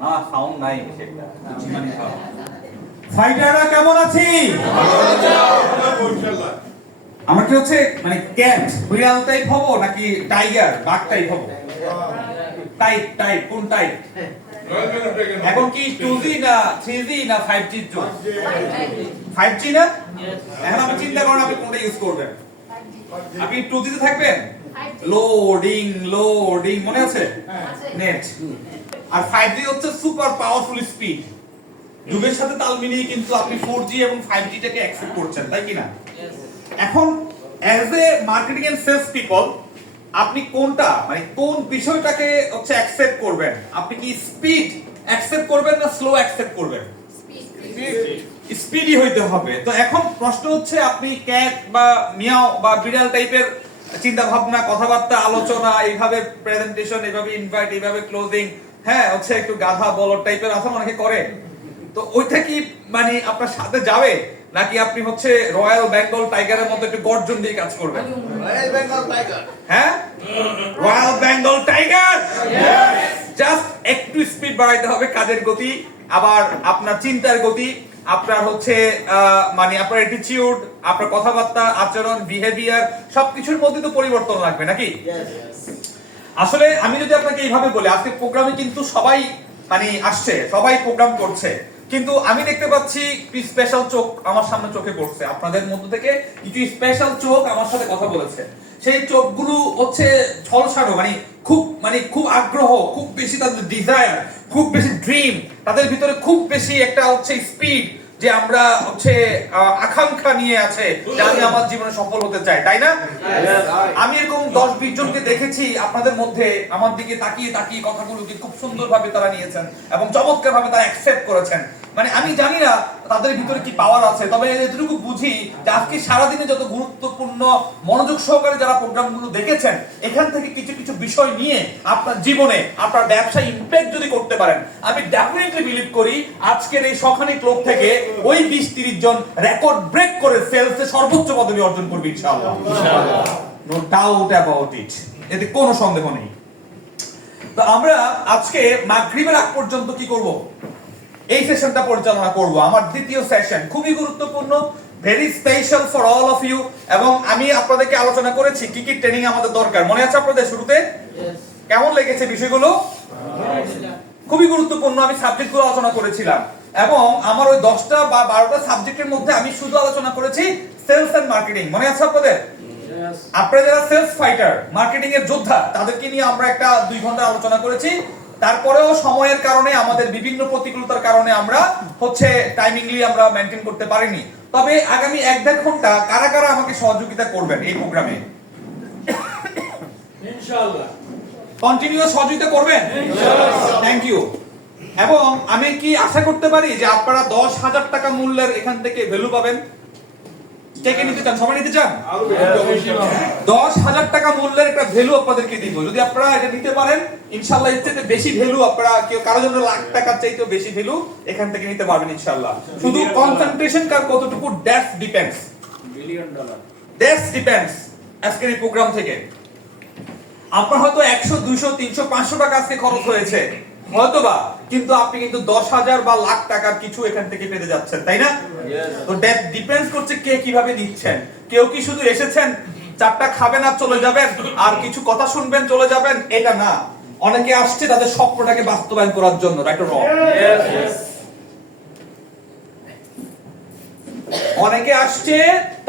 না সাউন্ড নাই সেটা মানে ফাইটাররা কেমন আছি? আমরা কি হচ্ছে মানে ক্যাট বিড়াল টাইপ হব নাকি টাইগার বাঘ টাইপ হব? টাইপ টাইপ কোন টাইপ? এখন কি 2G না 3G না 5G যুগ? 5G না? এখন আপনি চিন্তা করেন আপনি কোনটা ইউজ করবেন। আপনি 2G তে থাকবেন? লোডিং লোডিং মনে আছে? নেট। আর 5G হচ্ছে সুপার পাওয়ারফুল স্পিড। যুগের সাথে তাল মিলিয়ে কিন্তু আপনি 4G এবং 5G টাকে অ্যাকসেপ্ট করছেন, তাই কি না? এখন as a marketing and sales people আপনি কোনটা মানে কোন বিষয়টাকে হচ্ছে অ্যাকসেপ্ট করবেন? আপনি কি স্পিড অ্যাকসেপ্ট করবেন না স্লো অ্যাকসেপ্ট করবেন? স্পিডই হইতে হবে। তো এখন প্রশ্ন হচ্ছে আপনি ক্যাট বা মিয়াও বা বিড়াল টাইপের চিন্তা ভাবনা কথাবার্তা আলোচনা এইভাবে প্রেজেন্টেশন এইভাবে ইনভাইট এইভাবে ক্লোজিং হ্যাঁ হচ্ছে একটু গাধা বলদ টাইপের আছে অনেকে করে, তো ওইটা কি মানে আপনার সাথে যাবে নাকি আপনি হচ্ছে রয়্যাল বেঙ্গল টাইগারের মতো একটু গর্জন দিয়ে কাজ করবেন? Royal Bengal tiger. হ্যাঁ রয়্যাল বেঙ্গল টাইগার। জাস্ট একটু স্পিড বাড়াইতে হবে, কাজের গতি, আবার আপনার চিন্তার গতি, আপনার হচ্ছে মানে আপনার অ্যাটিটিউড, আপনার কথাবার্তা আচরণ বিহেভিয়ার সবকিছুর মধ্যে তো পরিবর্তন লাগবে নাকি? আসলে আমি যদি আপনাকে এইভাবে বলি আজকে প্রোগ্রামে কিন্তু সবাই মানে আসছে, সবাই প্রোগ্রাম করছে, কিন্তু আমি দেখতে পাচ্ছি স্পেশাল চোখ আমার সামনে চোখে পড়ছে। আপনাদের মধ্য থেকে কিছু স্পেশাল চোখ আমার সাথে কথা বলেছে। সেই চোখগুলো হচ্ছে ছলছাড়ো মানে খুব আগ্রহ, খুব বেশি তাদের ডিজায়ার, খুব বেশি ড্রিম, তাদের ভিতরে খুব বেশি একটা হচ্ছে স্পিড যে আমরা হচ্ছে আকাঙ্ক্ষা নিয়ে আছে যে আমি আমার জীবনে সফল হতে চাই, তাই না? আমি এরকম 10-20 জনকে দেখেছি আপনাদের মধ্যে আমার দিকে তাকিয়ে তাকিয়ে কথাগুলোকে খুব সুন্দরভাবে তারা নিয়েছেন এবং চমৎকারভাবে তারা অ্যাকসেপ্ট করেছেন। মানে আমি জানি না তাদের ভিতরে কি পাওয়ার আছে, তবে এতটুকু বুঝি যে আজকে সারাদিনে যত গুরুত্বপূর্ণ মনোযোগ সহকারে যারা প্রোগ্রামগুলো দেখেছেন এখান থেকে কিছু কিছু বিষয় নিয়ে আপনার জীবনে আপনার ব্যবসায় ইমপ্যাক্ট যদি করতে পারেন, আমি ডেফিনেটলি বিলিভ করি আজকের এই সখানিক লোক থেকে ওই 20-30 জন রেকর্ড ব্রেক করে সেলসে সর্বোচ্চ পদবি অর্জন করবে ইনশাআল্লাহ। নো ডাউট অ্যাবাউট ইট, এতে কোনো সন্দেহ নেই। তো আমরা আজকে মাগরিবের আগ পর্যন্ত কি করব? এই সেশনটা পরিচালনা করব। আমার দ্বিতীয় সেশন খুবই গুরুত্বপূর্ণ, very special for all of you, এবং আমি আপনাদেরকে আলোচনা করেছি কি কি ট্রেনিং আমাদের দরকার, মনে আছে আপনাদের শুরুতে? কেমন লেগেছে বিষয়গুলো? খুবই গুরুত্বপূর্ণ। আমি সাবজেক্টগুলো আলোচনা করেছিলাম এবং আমার ওই 10টা বা 12টা সাবজেক্টের মধ্যে আমি শুধু আলোচনা করেছি সেলস এন্ড মার্কেটিং, মনে আছে আপনাদের? আপনারা যারা সেলস ফাইটার, মার্কেটিং এর যোদ্ধা, তাদেরকে নিয়ে আমরা একটা 2 ঘন্টা আলোচনা করেছি। তারপরেও সময়ের কারণে আমাদের বিভিন্ন প্রতিকূলতার কারণে আমরা হচ্ছে টাইমিংলি আমরা মেইনটেইন করতে পারিনি। তবে আগামী 1-1.5 ঘন্টা কারা কারা আমাকে সহযোগিতা করবেন এই প্রোগ্রামে? ইনশাআল্লাহ কন্টিনিউয়াস সহযোগিতা করবেন ইনশাআল্লাহ। Thank you. এবং আমি কি আশা করতে পারি যে আপনারা 10,000 টাকা মূল্যের এখান থেকে ভ্যালু পাবেন? কে কে নিতে চান? সবাই নিতে চান? 10,000 টাকা মূল্যের একটা ভ্যালু আপনাদেরকে দিব। যদি আপনারা এটা নিতে পারেন ইনশাআল্লাহ এর থেকে বেশি ভ্যালু আপনারা কেউ কারোর জন্য লাখ টাকার চাইতেও বেশি ভ্যালু এখান থেকে নিতে পারবেন ইনশাআল্লাহ। শুধু কনসেন্ট্রেশন কার কতটুকু that's depends, billion dollar that's depends আজকের এই প্রোগ্রাম থেকে। আপনার হয়তো 100 200 300 500 টাকা আজকে খরচ হয়েছে হয়তোবা, কিন্তু আপনি কিন্তু 10,000 বা লাখ টাকার কিছু এখান থেকে পেতে যাচ্ছেন, তাই না? তো দ্যাট ডিপেন্ডস করছে কে কিভাবে নিচ্ছেন। কেউ কি শুধু এসেছেন চারটা খাবেন আর চলে যাবেন আর কিছু কথা শুনবেন চলে যাবেন, এটা না। অনেকে আসছে তাদের স্বপ্নটাকে বাস্তবায়ন করার জন্য, রাইট অর রং? অনেকে আসছে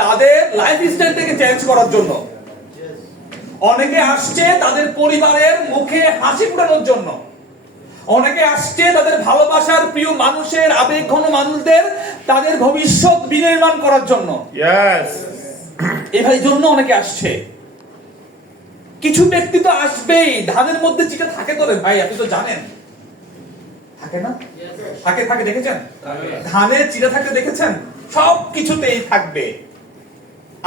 তাদের লাইফস্টাইলটাকে চেঞ্জ করার জন্য, অনেকে আসছে তাদের পরিবারের মুখে হাসি ফোটানোর জন্য, অনেকে আসছে তাদের ভালোবাসার প্রিয় মানুষের আবেগঘন মানুষদের তাদের ভবিষ্যৎ বিনির্মাণ করার জন্য। এভাবে জন্য অনেকে আসছে। কিছু ব্যক্তি তো আসবেই, ধানের মধ্যে চিটা থাকে তো রে ভাই, আপনি তো জানেন থাকে না? থাকে থাকে দেখেছেন? ধানের চিটা থাকে দেখেছেন? সব কিছুতেই থাকবে।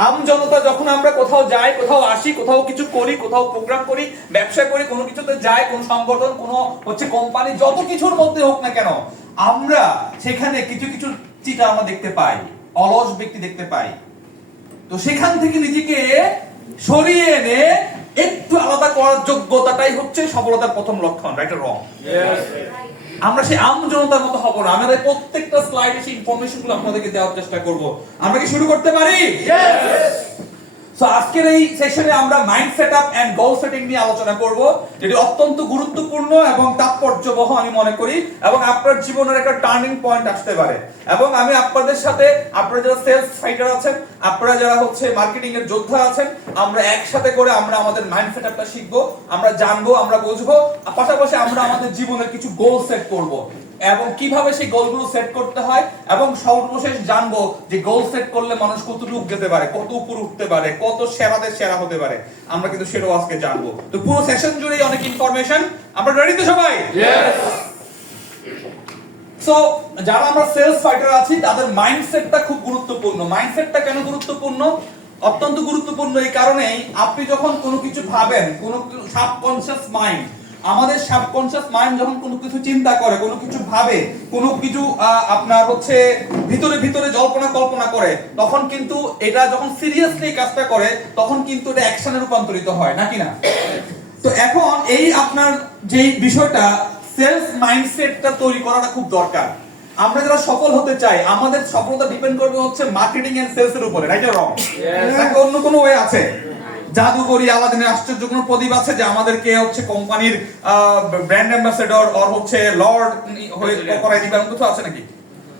আম জনতা যখন আমরা কোথাও যাই, কোথাও আসি, কোথাও কিছু করি, কোথাও প্রোগ্রাম করি, ব্যবসা করি, কোনো কিছুতে যাই, কোন সংগঠন, কোন হচ্ছে কোম্পানি, যত কিছুর মধ্যে হোক না কেন, আমরা সেখানে কিছু কিছু চিটা আমরা দেখতে পাই, অলস ব্যক্তি দেখতে পাই। তো সেখান থেকে নিজেকে সরিয়ে এনে একটু আলাদা করার যোগ্যতাটাই হচ্ছে সফলতার প্রথম লক্ষণ, রাইট অর রং? আমরা সেই আমজনতার মতো হব না, আমাদের প্রত্যেকটা স্লাইডে সেই ইনফরমেশন গুলো আপনাদেরকে দেওয়ার চেষ্টা করব। আমরা কি শুরু করতে পারি? সো আজকের এই সেশনে আমরা mind setup and goal setting নিয়ে আলোচনা করব, যেটি অত্যন্ত গুরুত্বপূর্ণ এবং তাৎপর্যবহ আমি মনে করি, এবং আপনার জীবনের একটা টার্নিং পয়েন্ট আসতে পারে। এবং আমি আপনাদের সাথে, আপনারা যারা সেলস ফাইটার আছেন, আপনারা যারা হচ্ছে মার্কেটিং এর যোদ্ধা আছেন, আমরা একসাথে করে আমরা আমাদের মাইন্ড সেটআপটা শিখবো, আমরা জানবো, আমরা বুঝবো, পাশাপাশি আমরা আমাদের জীবনের কিছু গোল সেট করব এবং কিভাবে সেই গোলগুলো সেট করতে হয়, এবং সর্বশেষ জানবো যে গোল সেট করলে মানুষ কতটুকু যেতে পারে, কত উপরে উঠতে পারে, কত সেরাদের সেরা হতে পারে, আমরা কিন্তু সেটাও আজকে জানবো। তো পুরো সেশন জুড়েই অনেক ইনফরমেশন। আমরা রেডি তো সবাই? সো যারা আমরা সেলস ফাইটার আছি তাদের মাইন্ডসেটটা খুব গুরুত্বপূর্ণ। মাইন্ডসেটটা কেন গুরুত্বপূর্ণ? অত্যন্ত গুরুত্বপূর্ণ এই কারণেই, আপনি যখন কোনো কিছু ভাবেন, কোনো সাবকনশিয়াস মাইন্ড, আমাদের সাবকনশিয়াস মাইন্ড যখন কোনো কিছু চিন্তা করে, কোনো কিছু ভাবে, কোনো কিছু আপনার হচ্ছে ভিতরে ভিতরে জল্পনা কল্পনা করে, তখন কিন্তু এটা যখন সিরিয়াসলি কাজটা করে তখন কিন্তু এটা অ্যাকশনে রূপান্তরিত হয়, নাকি না? তো এখন এই আপনার যে বিষয়টা, সেলস মাইন্ডসেটটা তৈরি করাটা খুব দরকার। আমরা যারা সফল হতে চাই, আমাদের সফলতা ডিপেন্ড করবে হচ্ছে মার্কেটিং এন্ড সেলস এর উপরে, রাইট অর রং? নাকি অন্য কোনো ওয়ে আছে? জাদুকরি আলাদিনের আশ্চর্য কোনো প্রদীপ আছে যে আমাদেরকে হচ্ছে কোম্পানির ব্র্যান্ড অ্যাম্বাসেডর অর হচ্ছে লর্ড হয়ে করাই দিবে, এমন কিছু আছে নাকি?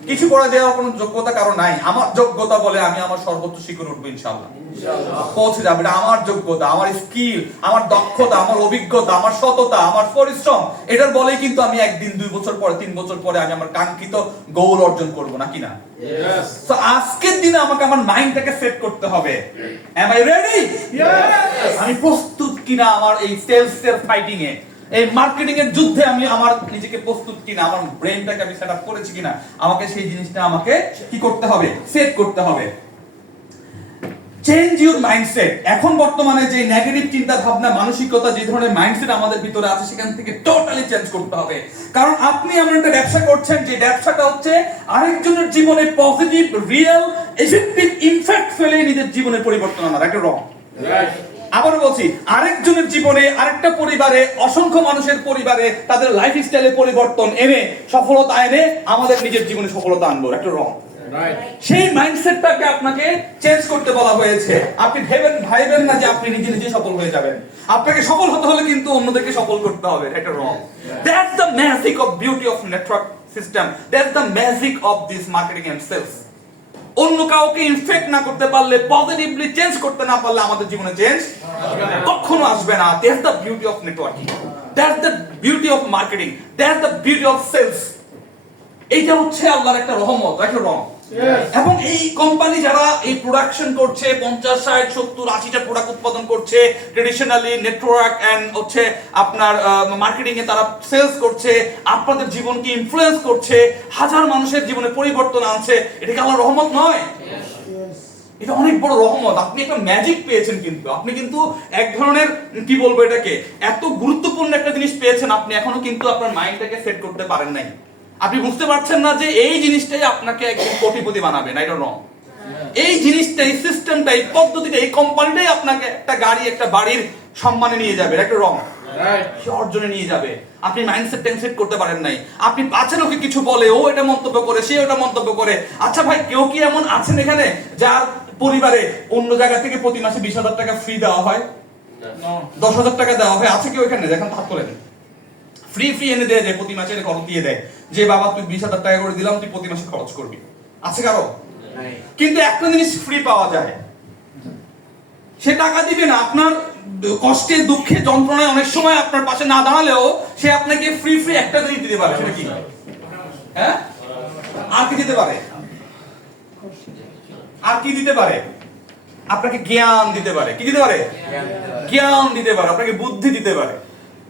কিছু করে দেওয়ার কোনো যোগ্যতা কারো নাই। আমার যোগ্যতা বলে আমি আমার সর্বোচ্চ শিখরে উঠবো ইনশাআল্লাহ, পৌঁছে যাবে। এটা আমার যোগ্যতা, আমার স্কিল, আমার দক্ষতা, আমার অভিজ্ঞতা, আমার সততা, আমার পরিশ্রম, এটার বলেই কিন্তু আমি একদিন 2 বছর পরে 3 বছর পরে আমি আমার কাঙ্ক্ষিত গোল অর্জন করব, নাকি না? তো আজকের দিনে আমাকে আমার মাইন্ডটাকে সেট করতে হবে। Am I ready? আমি প্রস্তুত কিনা আমার এই সেলস এর ফাইটিং এ, এই মার্কেটিং এর যুদ্ধে আমি আমার নিজেকে প্রস্তুত কিনা, আমার ব্রেনটাকে আমি সেটআপ করেছি কিনা, আমাকে সেই জিনিসটা আমাকে কি করতে হবে? সেট করতে হবে। Change your mindset. এখন বর্তমানে যে নেগেটিভ চিন্তা ভাবনা, মানসিকতা, যে ধরনের মাইন্ডসেট আমাদের ভিতরে আছে, সেখান থেকে টোটালি চেঞ্জ করতে হবে। কারণ আপনি এমন একটা ব্যবসা করছেন যে ব্যবসাটা হচ্ছে আরেকজনের জীবনে পজিটিভ, রিয়েল, এফেক্টিভ ইমপ্যাক্ট ফেলে নিজের জীবনে পরিবর্তন আনা, একটা রং। আবারও বলছি, আরেকজনের জীবনে, আরেকটা পরিবারে, অসংখ্য মানুষের পরিবারে তাদের লাইফস্টাইলে পরিবর্তন এনে, সফলতা এনে আমাদের নিজের জীবনে সফলতা আনবো, একটা রং। সেই মাইন্ডসেটটাকে আপনাকে চেঞ্জ করতে বলা হয়েছে। আপনি ভাইবেন না যে আপনি নিজে নিজে সফল হয়ে যাবেন। আপনাকে সফল হতে হলে কিন্তু অন্যদেরকে সফল করতে হবে, এটা রং। That's the magic of beauty of network system, that's the magic of this marketing and sales. অন্য কাউকে ইনফেক্ট না করতে পারলে, পজিটিভলি চেঞ্জ করতে না পারলে আমাদের জীবনে চেঞ্জ কখনো আসবে না। That's the beauty of networking, that's the beauty of marketing, that's the beauty of sales. এইটা হচ্ছে আল্লাহর একটা রহমত, একটা রং। এবং এই কোম্পানি যারা এই প্রোডাকশন করছে, 50, 60, 70, 80টা প্রোডাক্ট উৎপাদন করছে, ট্রেডিশনালি নেটওয়ার্ক এন্ড হচ্ছে আপনার মার্কেটিং এ তারা সেলস করছে, আপনাদের জীবনকে ইনফ্লুয়েন্স করছে, হাজার মানুষের জীবনে পরিবর্তন আনছে, এটা কি আল্লাহর রহমত নয়? এটা অনেক বড় রহমত। আপনি একটা ম্যাজিক পেয়েছেন, কিন্তু আপনি কিন্তু এক ধরনের কি বলবো এটাকে, এত গুরুত্বপূর্ণ একটা জিনিস পেয়েছেন, আপনি এখনো কিন্তু আপনার মাইন্ডটাকে সেট করতে পারেন নাই। আপনি বুঝতে পারছেন না যে এই জিনিসটাই আপনাকে একদম কোটিপতি বানাবে, না? এটা রং। এই জিনিসটাই, সিস্টেমটা, এই পদ্ধতিটা, এই কোম্পানিটাই আপনাকে একটা গাড়ি, একটা বাড়ির সম্মানে নিয়ে যাবে, একটা রং। সে অর্জনে নিয়ে যাবে। আপনি মাইন্ডসেট সেট করতে পারেন নাই। আপনি পাচ্ছেন ওকে কিছু বলে, ও এটা মন্তব্য করে, সে ওটা মন্তব্য করে। আচ্ছা ভাই, কেউ কি এমন আছেন এখানে যার পরিবারে অন্য জায়গা থেকে প্রতি মাসে 20,000 টাকা ফ্রি দেওয়া হয়, 10,000 টাকা দেওয়া হয়? আছে কেউ এখানে? দেখেন, হাত তোলেন। ফ্রি এনে দেয়, যে প্রতি মাসে খরচ দিয়ে দেয়, যে বাবা তুই 20,000 টাকা করে দিলাম, তুই প্রতি মাসে খরচ করবি। আছে কারো? কিন্তু একটা জিনিস ফ্রি পাওয়া যায়, সে টাকা দিবে না। আপনার কষ্টে, দুঃখে, যন্ত্রণায় অনেক সময় আপনার পাশে না দাঁড়ালেও সে আপনাকে ফ্রি একটা জিনিস দিতে পারে। সেটা কি? হ্যাঁ, আর কি দিতে পারে? আর কি দিতে পারে? আপনাকে জ্ঞান দিতে পারে। কি দিতে পারে? জ্ঞান দিতে পারে, আপনাকে বুদ্ধি দিতে পারে।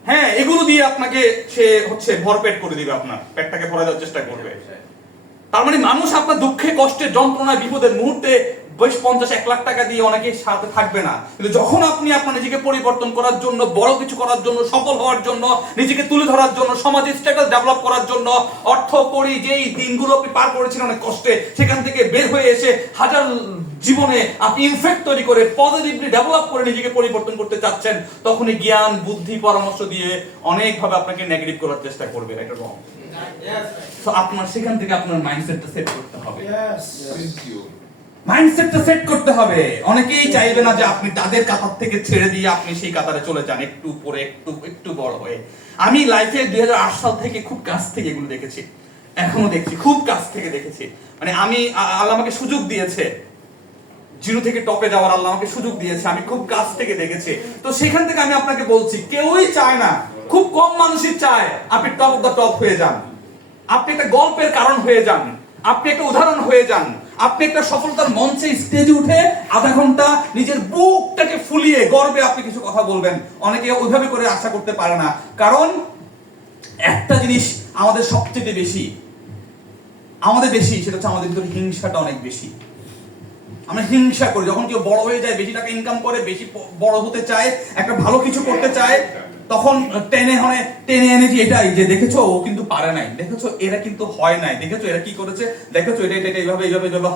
হ্যাঁ, এগুলো দিয়ে আপনাকে সে হচ্ছে ভরপেট করে দিবে, আপনার পেটটাকে ভরে দেওয়ার চেষ্টা করবে। তার মানে মানুষ আপনার দুঃখে, কষ্টে, যন্ত্রণা, বিপদের মুহূর্তে 50-1 লাখ টাকা দিয়ে অনেকেই সাথে থাকবে না। কিন্তু যখন আপনি আপনার নিজেকে পরিবর্তন করার জন্য, বড় কিছু করার জন্য, সফল হওয়ার জন্য, নিজেকে তুলে ধরার জন্য, সমাজে স্ট্যাটাস ডেভেলপ করার জন্য, অর্থ করি যেই দিনগুলো আপনি পার করেছিলেন অনেক কষ্টে, সেখান থেকে বের হয়ে এসে হাজার জীবনে আপনি ইনফেক্ট তৈরি করে পজিটিভলি ডেভেলপ করে নিজেকে পরিবর্তন করতে চাচ্ছেন, তখনই জ্ঞান বুদ্ধি পরামর্শ দিয়ে অনেকভাবে আপনাকে নেগেটিভ করার চেষ্টা করবে। এটা রং। তো আপনার সেখান থেকে আপনার মাইন্ডসেটটা সেট করতে হবে। মাইন্ডসেটটা সেট করতে হবে। অনেকেই চাইবে না যে আপনি তাদের কাতার থেকে ছেড়ে দিয়ে আপনি সেই কাতারে চলে যান, একটু উপরে একটু বড় হয়ে। আমি লাইফে 2008 সাল থেকে খুব কাছ থেকে এগুলো দেখেছি, এখনো দেখছি, খুব কাছ থেকে দেখেছি। মানে আমি আল্লাহ আমাকে সুযোগ দিয়েছে জিরো থেকে টপে যাওয়ার, আল্লাহ আমাকে সুযোগ দিয়েছে, আমি খুব কাছ থেকে দেখেছি। তো সেখান থেকে আমি আপনাকে বলছি, কেউই চায় না, খুব কম মানুষই চায় আপনি টপ অফ দ্য টপ হয়ে যান, আপনি একটা গল্পের কারণ হয়ে যান, আপনি একটা উদাহরণ হয়ে যান, আপনি একটা সফলতার মঞ্চে স্টেজে উঠে আধা ঘন্টা নিজের বুকটাকে ফুলিয়ে গর্বে আপনি কিছু কথা বলবেন। অনেকে ওইভাবে করে আশা করতে পারে না, কারণ একটা জিনিস আমাদের সবচেয়ে বেশি সেটা হচ্ছে আমাদের ভিতরে হিংসাটা অনেক বেশি। আমরা হিংসা করি যখন কেউ বড় হয়ে যায়, বেশি টাকা ইনকাম করে, বেশি বড় হতে চায়, একটা ভালো কিছু করতে চায়, তখন টেনে এনেছি এটাই যে দেখেছো ও কিন্তু পারে নাই, দেখেছো এরা কিন্তু হয় নাই, দেখেছো এরা কি করেছে, দেখেছো এটা এইভাবে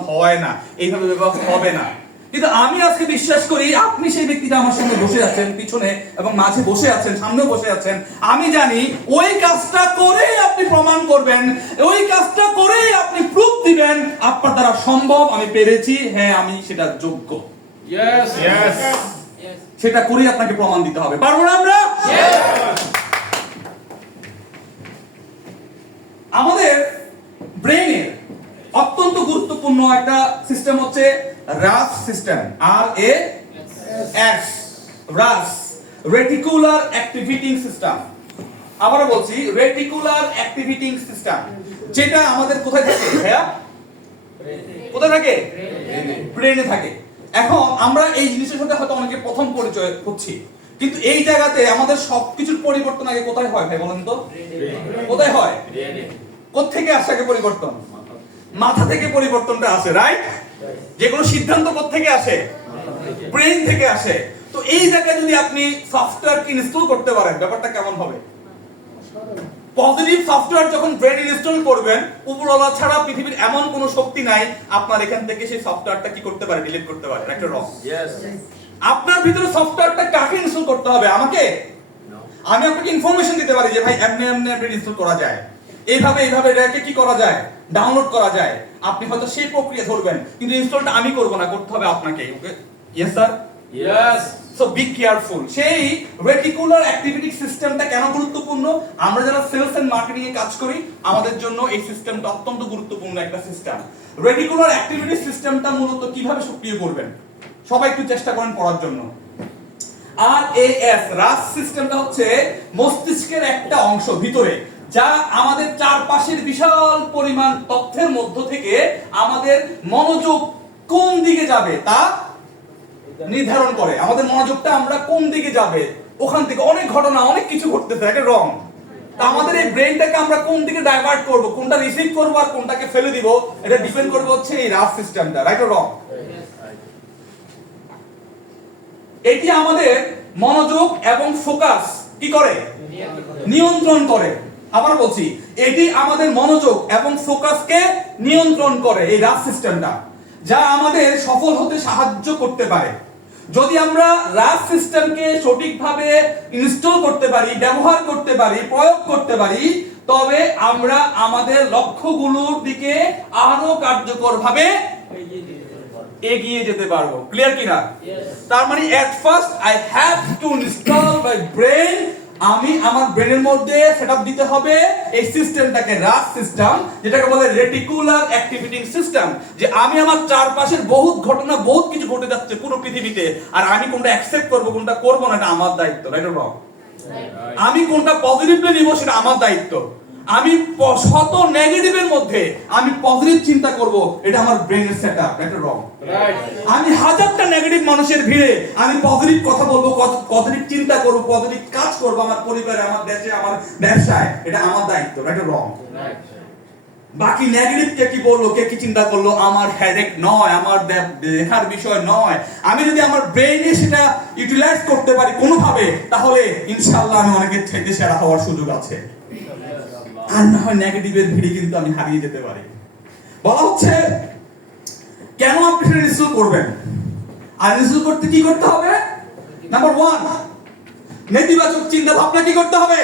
হয় না, এইভাবে হবে না। কিন্তু আমি আজকে বিশ্বাস করি আপনি সেই ব্যক্তিটা আমার সঙ্গে বসে আছেন, পিছনে এবং মাঝে বসে আছেন, সামনেও বসে আছেন, আমি জানি ওই কাজটা করে আপনি প্রমাণ করবেন, ওই কাজটা করে আপনি প্রুফ দিবেন আপনার দ্বারা সম্ভব, আমি পেরেছি, হ্যাঁ আমি সেটা যোগ্য। সেটা করেই আপনাকে প্রমাণ দিতে হবে। পারবো না আমরা? আমাদের ব্রেইনের অত্যন্ত গুরুত্বপূর্ণ একটা সিস্টেম হচ্ছে রাস সিস্টেম, RAS, রাস, রেটিকুলার অ্যাক্টিভেটিং সিস্টেম। আবারো বলছি, রেটিকুলার অ্যাক্টিভেটিং সিস্টেম, যেটা আমাদের কোথায় থাকে ভাইয়া? কোথায় থাকে? ব্রেনে থাকে। এখন আমরা এই জিনিসের সাথে হয়তো অনেকে প্রথম পরিচয় হচ্ছি, কিন্তু এই জায়গাতে আমাদের সবকিছুর পরিবর্তন আগে কোথায় হয় ভাই বলেন তো? কোথায় হয়? কোত্থেকে আসে আগে পরিবর্তন? মাথা থেকে পরিবর্তনটা আসে, রাইট? যে কোনো সিদ্ধান্ত কোত্থেকে আসে? ব্রেন থেকে আসে। তো এই জায়গায় যদি আপনি সফটওয়্যারকে ইনস্টল করতে পারেন, ব্যাপারটা কেমন হবে? পজিটিভ সফটওয়্যার যখন ব্রেন ইনস্টল করবেন, উপরওয়ালা ছাড়া পৃথিবীর এমন কোন শক্তি নাই আপনার এখান থেকে সেই সফটওয়্যারটা কি করতে পারে, ডিলিট করতে পারে। একটা রং। আপনার ভিতরে সফটওয়্যারটা কাকে ইনস্টল করতে হবে? আমাকে? আমি আপনাকে ইনফরমেশন দিতে পারি যে ভাই এমনি ব্রেন ইনস্টল করা যায়, এইভাবে এটাকে কি করা যায়, ডাউনলোড করা যায়। আপনি হয়তো সেই প্রক্রিয়া ধরবেন, কিন্তু ইনস্টলটা আমি করব না, করতে হবে আপনাকে। Okay? Yes sir? Yes. So be careful. সেই রেটিকুলার অ্যাক্টিভিটি সিস্টেমটা কেন গুরুত্বপূর্ণ? আমরা যারা সেলস এন্ড মার্কেটিং এ কাজ করি, আমাদের জন্য এই সিস্টেমটা অত্যন্ত গুরুত্বপূর্ণ একটা সিস্টেম। রেটিকুলার অ্যাক্টিভিটি সিস্টেমটা মূলত কিভাবে সক্রিয় করবেন, সবাই একটু চেষ্টা করেন পড়ার জন্য। RAS, রাস সিস্টেমটা হচ্ছে মস্তিষ্কের একটা অংশ ভিতরে, যা আমাদের চারপাশের বিশাল পরিমাণ তথ্যের মধ্য থেকে আমাদের মনোযোগ কোন দিকে যাবে তা নির্ধারণ করে। আমাদের মনোযোগটা আমরা কোন দিকে যাবে, ওখান থেকে অনেক ঘটনা, অনেক কিছু ঘটতেছে, এটা রং। তা আমাদের এই ব্রেনটাকে আমরা কোন দিকে ডাইভার্ট করব, কোনটা রিসিভ করব আর কোনটাকে ফেলে দিব, এটা ডিপেন্ড করবে হচ্ছে এই রাস সিস্টেমটা, রাইট অর রং? এটি আমাদের মনোযোগ এবং ফোকাস কি করে? নিয়ন্ত্রণ করে। আবার বলছি, এটি আমাদের মনোযোগ এবং ফোকাসকে নিয়ন্ত্রণ করে, এই রাস সিস্টেমটা, যা আমাদের সফল হতে সাহায্য করতে পারে। যদি আমরা রাস সিস্টেমকে সঠিকভাবে ইনস্টল করতে পারি, ব্যবহার করতে পারি, প্রয়োগ করতে পারি, তবে আমরা আমাদের লক্ষ্যগুলোর দিকে আরো কার্যকরভাবে এগিয়ে যেতে পারবো। ক্লিয়ার কিনা? তার মানে at first I have to install my brain. আমি আমার ব্রেনের মধ্যে সেটআপ দিতে হবে এই সিস্টেমটাকে, রাস সিস্টেম, যেটাকে বলে রেটিকুলার অ্যাক্টিভেটিং সিস্টেম। যে আমি আমার চারপাশের বহুত ঘটনা, বহুত কিছু ঘটে যাচ্ছে পুরো পৃথিবীতে, আর আমি কোনটা অ্যাকসেপ্ট করব, কোনটা করব না, এটা আমার দায়িত্ব, রাইট অর রং? আমি কোনটা পজিটিভলি নিব, সেটা আমার দায়িত্ব। আমি শত নেগেটিভের মধ্যে আমি পজিটিভ চিন্তা করব, এটা আমার ব্রেনের সেটআপ, রাইট অর রং? আমি হাজারটা নেগেটিভ মানুষের ভিড়ে আমি পজিটিভ কথা বলবো, পজিটিভ চিন্তা করব, পজিটিভ কাজ করব আমার পরিবারে, আমার দেশে, আমার ব্যবসায়, এটা আমার দায়িত্ব, রাইট অর রং? বাকি নেগেটিভ কে কি বললো, কে কি চিন্তা করলো, আমার হেডেক নয়, আমার দেখার বিষয় নয়। আমি যদি আমার ব্রেইনে সেটা ইউটিলাইজ করতে পারি কোনোভাবে, তাহলে ইনশাআল্লাহ আমি অনেকের থেকে সেরা হওয়ার সুযোগ আছে। আর না হয় নেগেটিভের ভিড়ে কিন্তু আমি হারিয়ে যেতে পারি। বলা হচ্ছে কেন আপনি সেটা ইনস্টল করবেন? আর ইনস্টল করতে কি করতে হবে? নাম্বার 1, নেতিবাচক চিন্তা ভাবনা কি করতে হবে?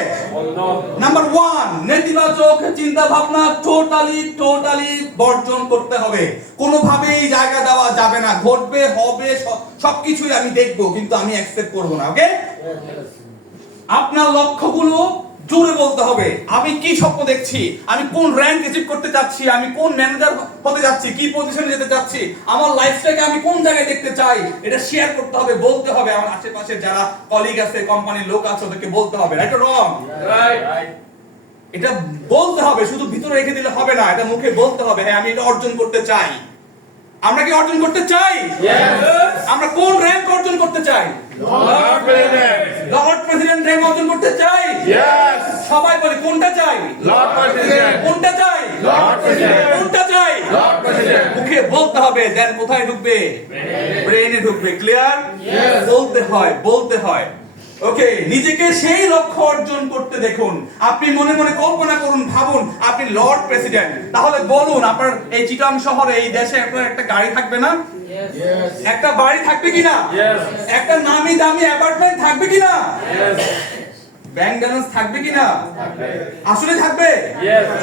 নাম্বার 1, নেতিবাচক চিন্তা ভাবনা টোটালি বর্জন করতে হবে। কোনোভাবেই জায়গা দেওয়া যাবে না। ঘটবে, হবে, সবকিছুই আমি দেখব, কিন্তু আমি অ্যাকসেপ্ট করব না। ওকে? আপনার লক্ষ্যগুলো জোরে বলতে হবে। আমি কি স্বপ্ন দেখছি, আমি কোন র্যাঙ্ক অ্যাচিভ করতে চাচ্ছি, আমি কোন ম্যানেজার হতে যাচ্ছি, কি পজিশনে যেতে চাচ্ছি, আমার লাইফটাকে আমি কোন জায়গায় দেখতে চাই, এটা শেয়ার করতে হবে, বলতে হবে। আমার আশেপাশে যারা কলিগ আছে, কোম্পানির লোক আছে, ওদেরকে বলতে হবে। Right or wrong? রাইট। এটা বলতে হবে, শুধু ভিতরে রেখে দিলে হবে না, এটা মুখে বলতে হবে। হ্যাঁ, আমি এটা অর্জন করতে চাই। আমরা কি অর্জন করতে চাই? আমরা কোন র্যাঙ্ক অর্জন করতে চাই? লর্ড প্রেসিডেন্ট র্যাঙ্ক অর্জন করতে চাই। সবাই বলে কোনটা চাই? কোনটা চাই? কোনটা চাই? মুখে বলতে হবে, দেন কোথায় ঢুকবে? ব্রেনে ঢুকবে। ক্লিয়ার? বলতে হয়। ওকে, নিজেকে সেই লক্ষ্য অর্জন করতে দেখুন। আপনি মনে মনে কল্পনা করুন, ভাবুন আপনি লর্ড প্রেসিডেন্ট। তাহলে বলুন, আপনার এই চিটাং শহরে, এই দেশে আপনার একটা গাড়ি থাকবে না? একটা বাড়ি থাকবে কিনা? একটা নামি দামি অ্যাপার্টমেন্ট থাকবে কিনা? ব্যাংক ব্যালেন্স থাকবে কিনা? আসলে থাকবে?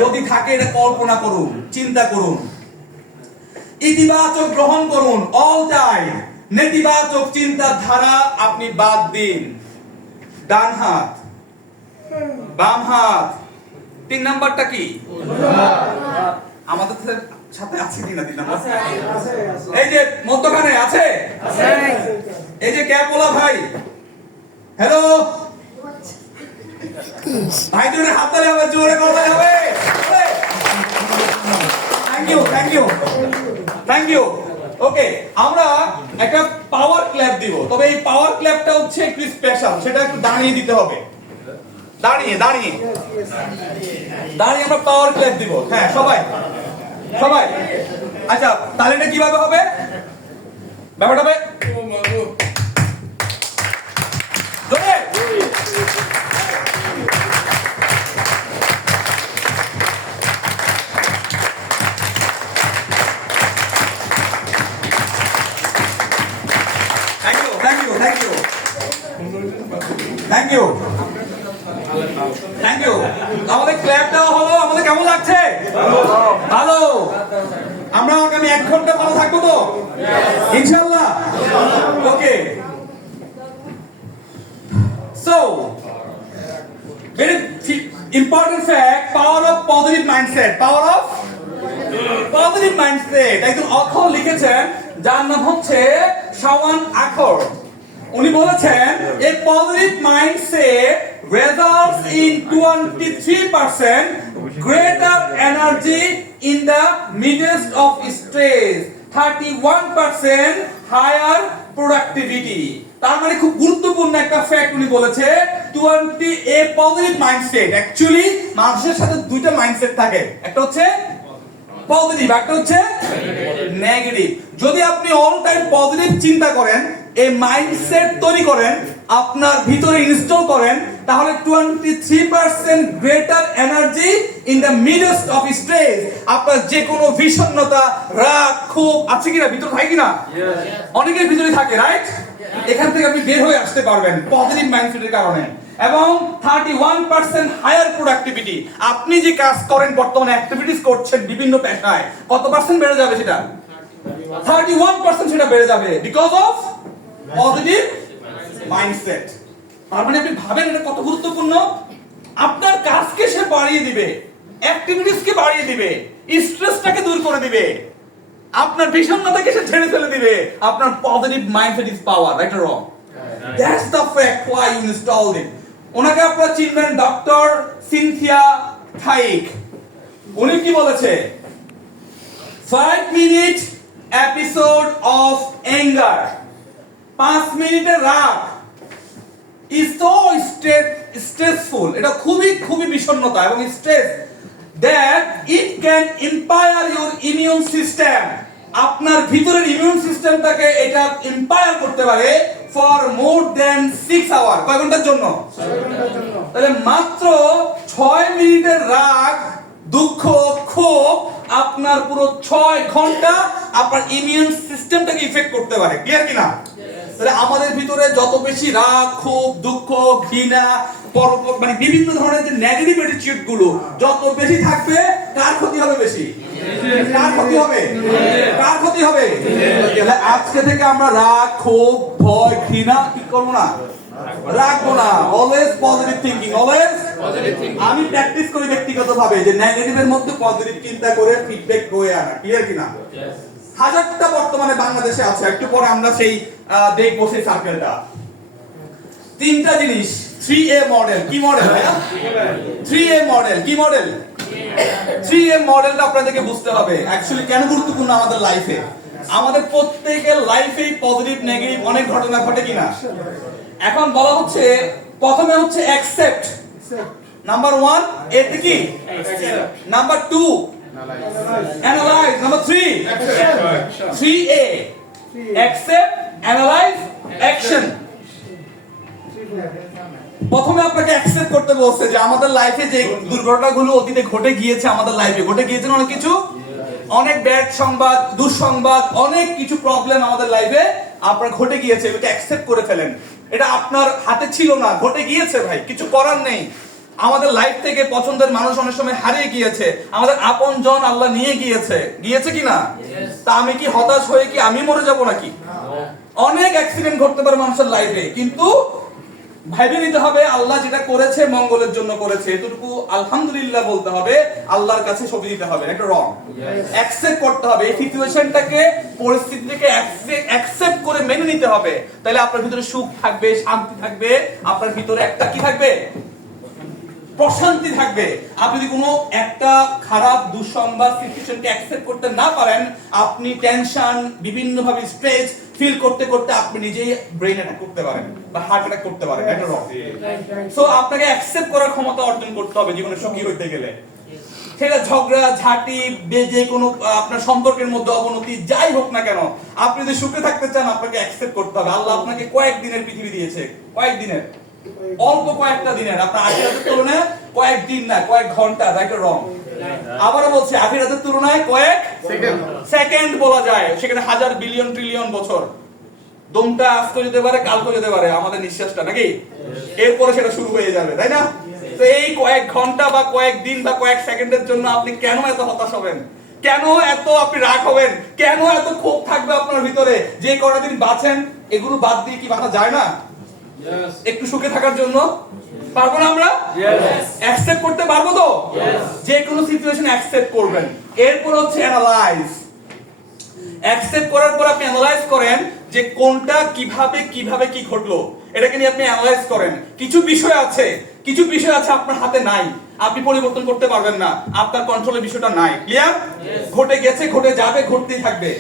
যদি থাকে, এটা কল্পনা করুন, চিন্তা করুন। ইতিবাচক গ্রহণ করুন অল টাইম। নেতিবাচক চিন্তাধারা আপনি বাদ দিন। ডান হাত, বাম হাত। 3 নাম্বারটা কি? আমাদের সাথে আছে কিনা 3 নাম্বার? এই যে মধ্যখানে আছে, এই যে ক্যাপওয়ালা ভাই, হ্যালো ভাই, জোরে হাত তালি হবে, জোরে করতে হবে। Thank you. ওকে, আমরা একটা পাওয়ার ক্ল্যাপ দিব, তবে এই পাওয়ার ক্ল্যাপটা হচ্ছে একটু স্পেশাল। সেটা একটু দাঁড়িয়ে দিতে হবে। দাঁড়িয়ে আমরা পাওয়ার ক্ল্যাপ দিব। হ্যাঁ, সবাই। আচ্ছা, তাহলে এটা কিভাবে হবে? ব্যাপারটা হবে জোরে। Thank you. আমাদের ক্ল্যাপ দেওয়া হলো। আমাদের কেমন লাগছে? ভালো। আমরা আগামী 1 ঘন্টা ভালো থাকবো তো ইনশাআল্লাহ? Okay, so very important fact, power of positive mindset. একজন অথর লিখেছেন, যার নাম হচ্ছে শাওয়ান আখর। উনি বলেছেন, a positive mindset results in 23% greater energy in the midst of stress, 31% higher productivity. তার মানে খুব গুরুত্বপূর্ণ একটা ফ্যাক্ট উনি বলেছে, 20 a positive mindset। অ্যাকচুয়ালি মানুষের সাথে দুইটা মাইন্ডসেট থাকে, একটা হচ্ছে পজিটিভ, একটা হচ্ছে নেগেটিভ। যদি আপনি অল টাইম পজিটিভ চিন্তা করেন, এই মাইন্ডসেট তৈরি করেন, আপনার ভিতরে ইনস্টল করেন, তাহলে 23% greater energy in the midst of stress. আপনার যে কোনো বিষণ্ণতা, রাগ, ক্ষোভ আছে কিনা, ভিতরে থাকে কিনা? অনেকের ভিতরে থাকে, রাইট? এখান থেকে আপনি বের হয়ে আসতে পারবেন পজিটিভ মাইন্ডসেটের কারণে। এবং 31% হায়ার প্রোডাক্টিভিটি। আপনি যে কাজ করেন, বর্তমানে অ্যাক্টিভিটিস করছেন বিভিন্ন পেশায়, কত পার্সেন্ট বেড়ে যাবে সেটা? 31% সেটা বেড়ে যাবে, বিকজ অফ পজিটিভ মাইন্ডসেট। তার মানে আপনি ভাবেন এটা কত গুরুত্বপূর্ণ। আপনার কাজকে সে বাড়িয়ে দিবে, অ্যাক্টিভিটিসকে বাড়িয়ে দিবে, স্ট্রেসটাকে দূর করে দিবে, আপনার বিষণ্ণতাকে সে ছেড়ে ফেলে দিবে। আপনার positive mindset is power, right or wrong? That's the fact why you installed it. ওনাকে আপনারা চিনবেন, ডক্টর সিনথিয়া থাইক। উনি কি বলেছে? 5 মিনিট এপিসোড অফ অ্যাঙ্গার, 5 মিনিটের রাগ ইজ সো স্ট্রেসফুল, এটা খুবই বিষণ্ণতা এবং stress, that it can impair your immune system. আপনার ভিতরের ইমিউন সিস্টেমটাকে এটা ইম্পায়ার করতে পারে ফর মোর দ্যান 6 আওয়ার। কয় ঘন্টার জন্য? 6 ঘন্টার জন্য। তাহলে মাত্র 6 মিনিটের রাগ, দুঃখ, ক্ষোভ আপনার পুরো 6 ঘন্টা আপনার ইমিউন সিস্টেমটাকে ইফেক্ট করতে পারে। ক্লিয়ার কিনা? তাহলে আমাদের ভিতরে যত বেশি রাগ, ক্ষোভ, দুঃখ, ঘৃণা, মানে বিভিন্ন ধরনের যে নেগেটিভ অ্যাটিটিউড গুলো যত বেশি থাকবে, কার ক্ষতি হবে বেশি? কার ক্ষতি হবে? কার ক্ষতি হবে? তাহলে আজকে থেকে আমরা রাগ, ক্ষোভ, ভয়, ঘৃণা কি করবো না, রাখবো না। Always positive thinking, always positive thinking. আমি প্র্যাকটিস করি ব্যক্তিগতভাবে যে নেগেটিভের মধ্যে পজিটিভ চিন্তা করে ফিডব্যাক বয়ে আনা। ক্লিয়ার কিনা? হাজারটা বর্তমানে বাংলাদেশে আছে, একটু পরে আমরা সেই দেখবো সেই সার্কেলটা। তিনটা জিনিস 3A মডেল। কি মডেল ভাইয়া? 3A model. কি মডেল? 3A মডেলটা আপনাদেরকে বুঝতে হবে অ্যাকচুয়ালি কেন গুরুত্বপূর্ণ আমাদের লাইফে। আমাদের প্রত্যেকের লাইফেই পজিটিভ নেগেটিভ অনেক ঘটনা ঘটে কিনা। এখন বলা হচ্ছে প্রথমে হচ্ছে অ্যাকসেপ্ট, নাম্বার 1 এতে কি, number 2 analyse, number 3 3A accept, analyse, action. প্রথমে আপনাকে অ্যাকসেপ্ট করতে বলছে যে আমাদের লাইফে যে দুর্ঘটনাগুলো অতীতে ঘটে গিয়েছে, আমাদের লাইফে ঘটে গিয়েছে অনেক কিছু, অনেক ব্যাড সংবাদ, দুঃসংবাদ, অনেক কিছু প্রবলেম আমাদের লাইফে আপনার ঘটে গিয়েছে। এটাকে অ্যাকসেপ্ট করে ফেলেন। এটা আপনার হাতে ছিল না, ঘটে গিয়েছে ভাই, কিছু করার নেই। আমাদের লাইফ থেকে পছন্দের মানুষ অনেক সময় হারিয়ে গিয়েছে, আমাদের আপনজন আল্লাহ নিয়ে গিয়েছে, গিয়েছে কিনা? তা আমি কি হতাশ হয়ে কি আমি মরে যাব নাকি? অনেক অ্যাক্সিডেন্ট ঘটতে পারে মানুষের লাইফে, কিন্তু ভাইবে নিতে হবে আল্লাহ যেটা করেছে মঙ্গলের জন্য করেছে, এতটুকু আলহামদুলিল্লাহ বলতে হবে, আল্লাহর কাছে ছবি দিতে হবে। এটা রং। অ্যাকসেপ্ট করতে হবে এই সিচুয়েশনটাকে, পরিস্থিতিটাকে অ্যাকসেপ্ট করে মেনে নিতে হবে। তাহলে আপনার ভিতরে সুখ থাকবে, শান্তি থাকবে, আপনার ভিতরে একটা কি থাকবে, প্রশান্তি থাকবে। আপনি যদি কোনো একটা খারাপ দুঃসংবাদ সিচুয়েশনকে অ্যাকসেপ্ট করতে না পারেন, আপনি টেনশন, বিভিন্ন ভাবে স্ট্রেস ফিল করতে করতে আপনি নিজেই ব্রেন অ্যাটাক করতে পারেন বা হার্ট অ্যাটাক করতে পারেন। এটা রং। সো আপনাকে অ্যাকসেপ্ট করার ক্ষমতা অর্জন করতে হবে জীবনে সুখী হইতে গেলে। সেটা ঝগড়া ঝাঁটি, যে কোনো আপনার সম্পর্কের মধ্যে অবনতি যাই হোক না কেন, আপনি যদি সুখে থাকতে চান আপনাকে অ্যাকসেপ্ট করতে হবে। আল্লাহ আপনাকে কয়েকদিনের পৃথিবী দিয়েছে, কয়েকদিনের, অল্প কয়েকটা দিনের, আপনার আখিরাতের তুলনায় কয়েকদিন না, কয়েক ঘন্টা। রাইট রং? আবার বলছি আখিরাতের তুলনায় কয়েক সেকেন্ড বলা যায়, সেখানে হাজার বিলিয়ন ট্রিলিয়ন বছর। দমটা আজকে যেতে পারে, কালকে যেতে পারে আমাদের নিঃশ্বাসটা, নাকি? এরপরে সেটা শুরু হয়ে যাবে, তাই না? তো এই কয়েক ঘন্টা বা কয়েক দিন বা কয়েক সেকেন্ডের জন্য আপনি কেন এত হতাশ হবেন? কেন এত আপনি রাগ হবেন? কেন এত ক্ষোভ থাকবে আপনার ভিতরে? যে কটা দিন বাঁচেন, এগুলো বাদ দিয়ে কি বাঁচা যায় না? একটু সুখে থাকার জন্য পারবো না আমরা? অ্যাকসেপ্ট করতে পারবো তো? যে কোনো সিচুয়েশন অ্যাকসেপ্ট করবেন। এরপর হচ্ছে অ্যানালাইজ। অ্যাকসেপ্ট করার পর আপনি অ্যানালাইজ করেন যে কোনটা কিভাবে কিভাবে কি ঘটলো, এটাকে নিয়ে আপনি অ্যানালাইজ করেন। কিছু বিষয় আছে আপনার হাতে নাই, আপনি পরিবর্তন করতে পারবেন না, আপনার কন্ট্রোলের বিষয়টা নাই। ক্লিয়ার? ঘটে গেছে, ঘটে যাবে, ঘটতেই থাকবে।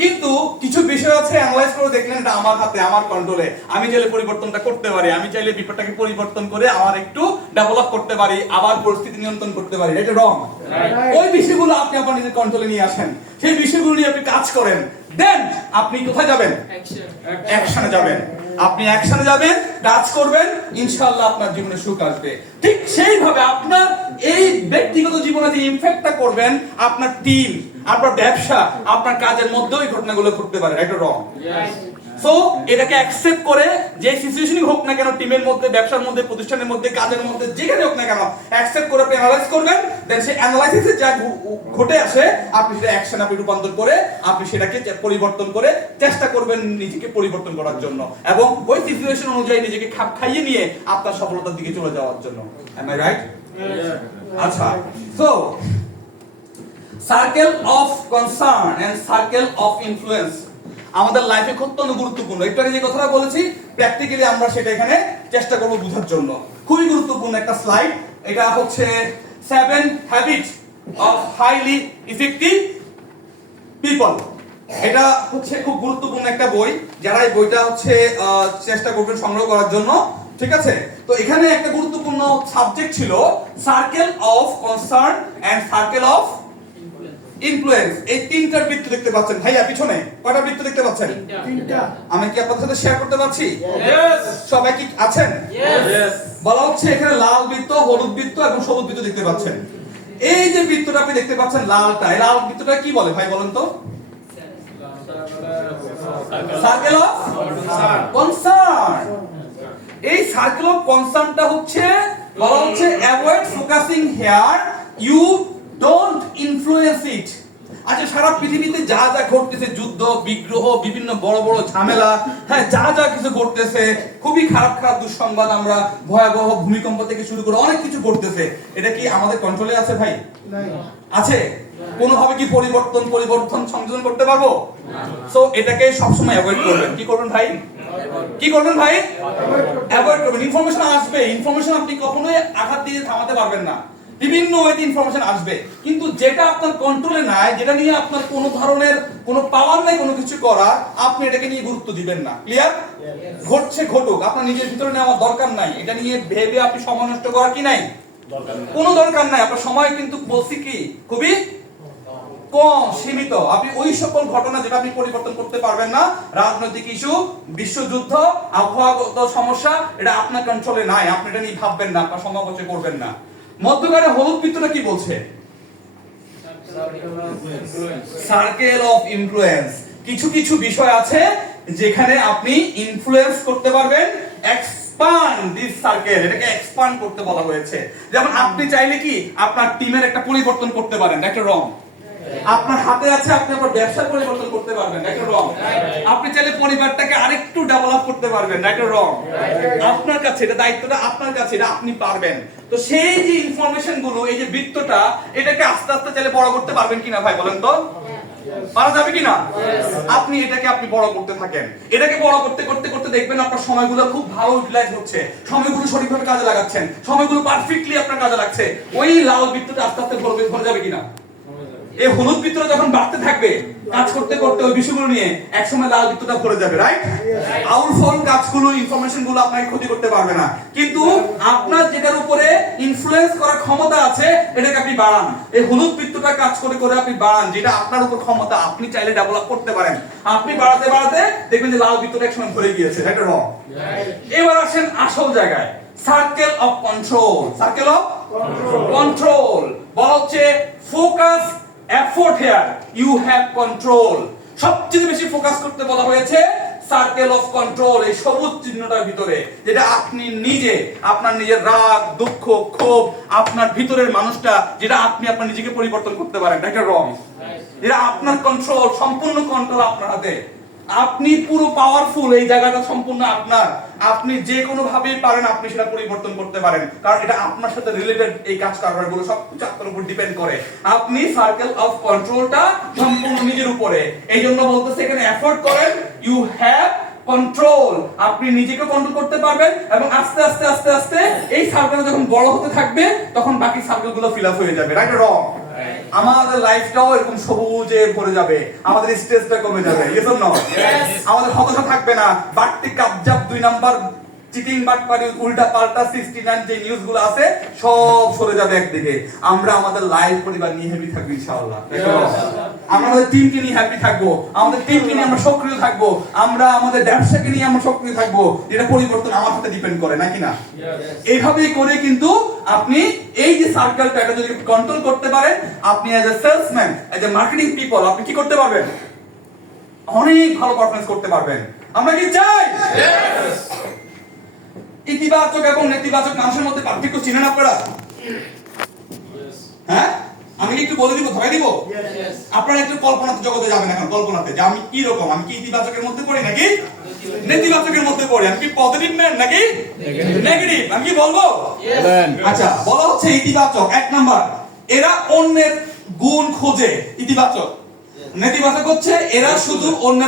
কিন্তু কিছু বিষয় আছে অ্যানালাইজ করে দেখলেন এটা আমার হাতে, আমার কন্ট্রোলে, আমি চাইলে পরিবর্তনটা করতে পারি, আমি চাইলে ব্যাপারটাকে পরিবর্তন করে আমার একটু ডেভেলপ করতে পারি, আবার পরিস্থিতি নিয়ন্ত্রণ করতে পারি। এটা রং। ওই বিষয়গুলো আপনি আপনার নিজের কন্ট্রোলে নিয়ে আসেন, সেই বিষয়গুলো নিয়ে আপনি কাজ করেন, দেন আপনি কোথায় যাবেন? অ্যাকশনে যাবেন। আপনি অ্যাকশনে যাবেন, কাজ করবেন, ইনশাআল্লাহ আপনার জীবনে সুখ আসবে। ঠিক সেইভাবে আপনার এই ব্যক্তিগত জীবনে যে ইমপ্যাক্টটা করবেন, আপনার টিম, আপনার ব্যবসা, আপনার কাজের মধ্যেও এই ঘটনাগুলো ঘটতে পারে। এটা রং। সো এটাকে অ্যাকসেপ্ট করে যে সিচুয়েশনই হোক না কেন, টিমের মধ্যে, ব্যবসার মধ্যে, প্রতিষ্ঠানের মধ্যে, কাজের মধ্যে, যেখানে হোক না কেন, অ্যাকসেপ্ট করে আপনি অ্যানালাইজ করবেন, দেন সেই অ্যানালাইসিসে যা ঘটে আসে আপনি সেটা অ্যাকশন আপনি রূপান্তর করে আপনি সেটাকে পরিবর্তন করে চেষ্টা করবেন নিজেকে পরিবর্তন করার জন্য, এবং ওই সিচুয়েশন অনুযায়ী নিজেকে খাপ খাইয়ে নিয়ে আপনার সফলতার দিকে চলে যাওয়ার জন্য। Am I right? আচ্ছা, so circle of concern and circle of influence আমাদের লাইফে অত্যন্ত গুরুত্বপূর্ণ। একটু আগে যে কথাটা বলেছি প্র্যাকটিক্যালি আমরা সেটা এখানে চেষ্টা করব বোঝার জন্য। খুবই গুরুত্বপূর্ণ একটা স্লাইড। এটা হচ্ছে 7 habits of highly effective people. এটা হচ্ছে খুব গুরুত্বপূর্ণ একটা বই, যারা এই বইটা হচ্ছে চেষ্টা করবেন সংগ্রহ করার জন্য, ঠিক আছে? তো এখানে একটা গুরুত্বপূর্ণ সাবজেক্ট ছিল circle of concern and circle of influence. এই তিনটা বৃত্ত দেখতে পাচ্ছেন ভাইয়া পিছনে, কয়টা বৃত্ত দেখতে পাচ্ছেন? তিনটা। আমি কি আপনাদের সাথে শেয়ার করতে পারছি? यस। সবাই কি আছেন? यस। বলা হচ্ছে এখানে লাল বৃত্ত, হলুদ বৃত্ত এবং সবুজ বৃত্ত দেখতে পাচ্ছেন। এই যে বৃত্তটা আপনি দেখতে পাচ্ছেন লালটা, এই লাল বৃত্তটা কি বলে ভাই বলেন তো? Circle of concern. এই সার্কেল অফ কনসার্নটা হচ্ছে বলা হচ্ছে avoid focusing here, you don't influence it. আচ্ছা, সারা পৃথিবীতে যা যা ঘটতেছে, যুদ্ধ বিগ্রহ, বিভিন্ন বড় বড় ঝামেলা, হ্যাঁ, যা যা কিছু ঘটতেছে, খুবই খারাপ খারাপ দুঃসংবাদ, আমরা ভয়াবহ ভূমিকম্প থেকে শুরু করে অনেক কিছু ঘটতেছে, এটা কি আমাদের কন্ট্রোলে আছে ভাই? আছে? কোনোভাবে কি পরিবর্তন সংযোজন করতে পারবো? সো এটাকে সবসময় অ্যাভয়েড করবেন। কি করবেন ভাই? কি করবেন ভাই? অ্যাভয়েড করবেন। ইনফরমেশন আসবে, ইনফরমেশন আপনি কখনোই আঘাত দিয়ে থামাতে পারবেন না, বিভিন্ন ওয়েতে ইনফরমেশন আসবে, কিন্তু যেটা আপনার কন্ট্রোলে নাই, যেটা নিয়ে আপনার কোনো ধরনের কোনো পাওয়ার নাই কোনো কিছু করার, আপনি এটাকে নিয়ে গুরুত্ব দিবেন না। ক্লিয়ার? ঘটছে ঘটুক, আপনার নিজের ভিতরে নেওয়ার দরকার নাই, এটা নিয়ে ভেবে আপনি সময় নষ্ট করার কি নাই, কোনো দরকার নাই। আপনার সময় কিন্তু বলছি কি খুবই কম, সীমিত। আপনি ওই সকল ঘটনা যেটা আপনি পরিবর্তন করতে পারবেন না, রাজনৈতিক ইস্যু, বিশ্বযুদ্ধ, আবহাওয়াগত সমস্যা, এটা আপনার কন্ট্রোলে নাই, আপনি এটা নিয়ে ভাববেন না, আপনার সময় অপচয় করবেন না। মধ্যখানে হলুদ বৃত্তটা কি বলছে? Circle of influence. কিছু কিছু বিষয় আছে যেখানে আপনি ইনফ্লুয়েন্স করতে পারবেন, এক্সপান্ড দিস সার্কেল, এটাকে এক্সপান্ড করতে বলা হয়েছে। যেমন আপনি চাইলে কি আপনার টিমের একটা পরিবর্তন করতে পারেন, একটা রং। আপনার হাতে আছে, আপনি আপনার ব্যবসার পরিবর্তন করতে পারবেন, একটা রং। আপনি চাইলে পরিবারটাকে আরেকটু ডেভেলপ করতে পারবেন, একটা রং। আপনার কাছে এটা, দায়িত্বটা আপনার কাছে, এটা আপনি পারবেন। তো সেই যে ইনফরমেশন গুলো, এই যে বৃত্তটা, এটাকে আস্তে আস্তে চাইলে বড় করতে পারবেন কিনা ভাই বলেন তো? পারা যাবে কিনা? আপনি এটাকে আপনি বড় করতে থাকেন, এটাকে বড় করতে করতে করতে দেখবেন আপনার সময়গুলো খুব ভালো ইউটিলাইজ হচ্ছে, সময়গুলো সঠিকভাবে কাজে লাগাচ্ছেন, সময়গুলো পারফেক্টলি আপনার কাজে লাগছে। ওই লাল বৃত্তটা আস্তে আস্তে ভরে যাবে কিনা? এই হলুদ বৃত্তটা যখন বাড়তে থাকবে, কাজ করতে করতে ওই বিষয়গুলো নিয়ে একসময় লাল বৃত্তটা ভরে যাবে, রাইট? আউল ফল কাজগুলো, ইনফরমেশন গুলো আপনাকে ক্ষতি করতে পারবে না, কিন্তু আপনার যেটার উপরে ইনফ্লুয়েন্স করার ক্ষমতা আছে, এটাকে আপনি বাড়ান। এই হলুদ বৃত্তটা কাজ করে করে আপনি বাড়ান, যেটা আপনার উপর ক্ষমতা, আপনি চাইলে ডেভেলপ করতে পারেন। আপনি বাড়াতে বাড়াতে দেখবেন যে লাল বৃত্তটা একসময় ভরে গিয়েছে, এটা রং। এবার আসেন আসল জায়গায়, circle of control. Circle of control বলা হচ্ছে focus effort here, you have control. সবচেয়ে বেশি ফোকাস করতে বলা হয়েছে সার্কেল অফ কন্ট্রোল, এই সবুজ চিহ্নটার ভিতরে, যেটা আপনি নিজে, আপনার নিজের রাগ, দুঃখ, ক্ষোভ, আপনার ভিতরের মানুষটা, যেটা আপনি আপনার নিজেকে পরিবর্তন করতে পারেন, এটা রং। যেটা আপনার কন্ট্রোল, সম্পূর্ণ কন্ট্রোল আপনার হাতে, আপনি পুরো পাওয়ারফুল, এই জায়গাটা সম্পূর্ণ আপনার, আপনি যে কোনো ভাবেই পারেন আপনি সেটা পরিবর্তন করতে পারেন, কারণ এটা আপনার সাথে রিলেটেড। এই কাজ কারবারগুলো সবকিছু আপনার উপর ডিপেন্ড করে। আপনি সার্কেল অফ কন্ট্রোলটা সম্পূর্ণ নিজের উপরে, এই জন্য বলতেছে এখানে এফোর্ট করেন, ইউ হ্যাভ কন্ট্রোল। আপনি নিজেকে কন্ট্রোল করতে পারবেন, এবং আস্তে আস্তে আস্তে আস্তে এই সার্কেল যখন বড় হতে থাকবে, তখন বাকি সার্কেলগুলো ফিল আপ হয়ে যাবে, রাইট অর রং? আমাদের লাইফটাও এরকম সবুজে ভরে যাবে, আমাদের স্ট্রেসটা কমে যাবে, ইয়েস অর নো? আমাদের হতাশা থাকবে না, বাড়তি কাবজাব, 2 নাম্বার চিটিং, বাটপারি, উল্টা পাল্টা 69 যে নিউজগুলো আছে, সব সরে যাবে একদিকে। আমরা আমাদের লাইফ পরিবার নিয়ে হ্যাপি থাকবো ইনশাআল্লাহ। আমরা আমাদের টিমকে নিয়ে হ্যাপি থাকবো, আমাদের টিমকে নিয়ে আমরা সক্রিয় থাকবো, আমরা আমাদের ব্যবসাকে নিয়ে আমরা সক্রিয় থাকবো। এটা পরিবর্তন আমার হাতে ডিপেন্ড করে, নাকি না? এইভাবেই করে কিন্তু আপনি এই যে সার্কেলটা, এটা যদি কন্ট্রোল করতে পারেন, আপনি as a salesman, as a marketing people, আপনি কি করতে পারবেন? অনেক ভালো পারফরম্যান্স করতে পারবেন। আমরা কি চাই? ইতিবাচক এবং নেতিবাচক মানুষের মধ্যে পার্থক্য চিনেন আপনারা? হ্যাঁ, আমি একটু বলে দিব, ধরে দিব। আপনারা একটু কল্পনাতে জগতে যাবেন এখন, কল্পনাতে যে আমি কি রকম, আমি কি ইতিবাচকের মধ্যে পড়ি নাকি নেতিবাচকের মধ্যে পড়ি, আমি কি পজিটিভ ম্যান নাকি নেগেটিভ, আমি কি বলবো? আচ্ছা, বলা হচ্ছে ইতিবাচক 1 নাম্বার, এরা অন্যের গুণ খোঁজে, ইতিবাচক। নেতিবাচক হচ্ছে এরা শুধু অন্যের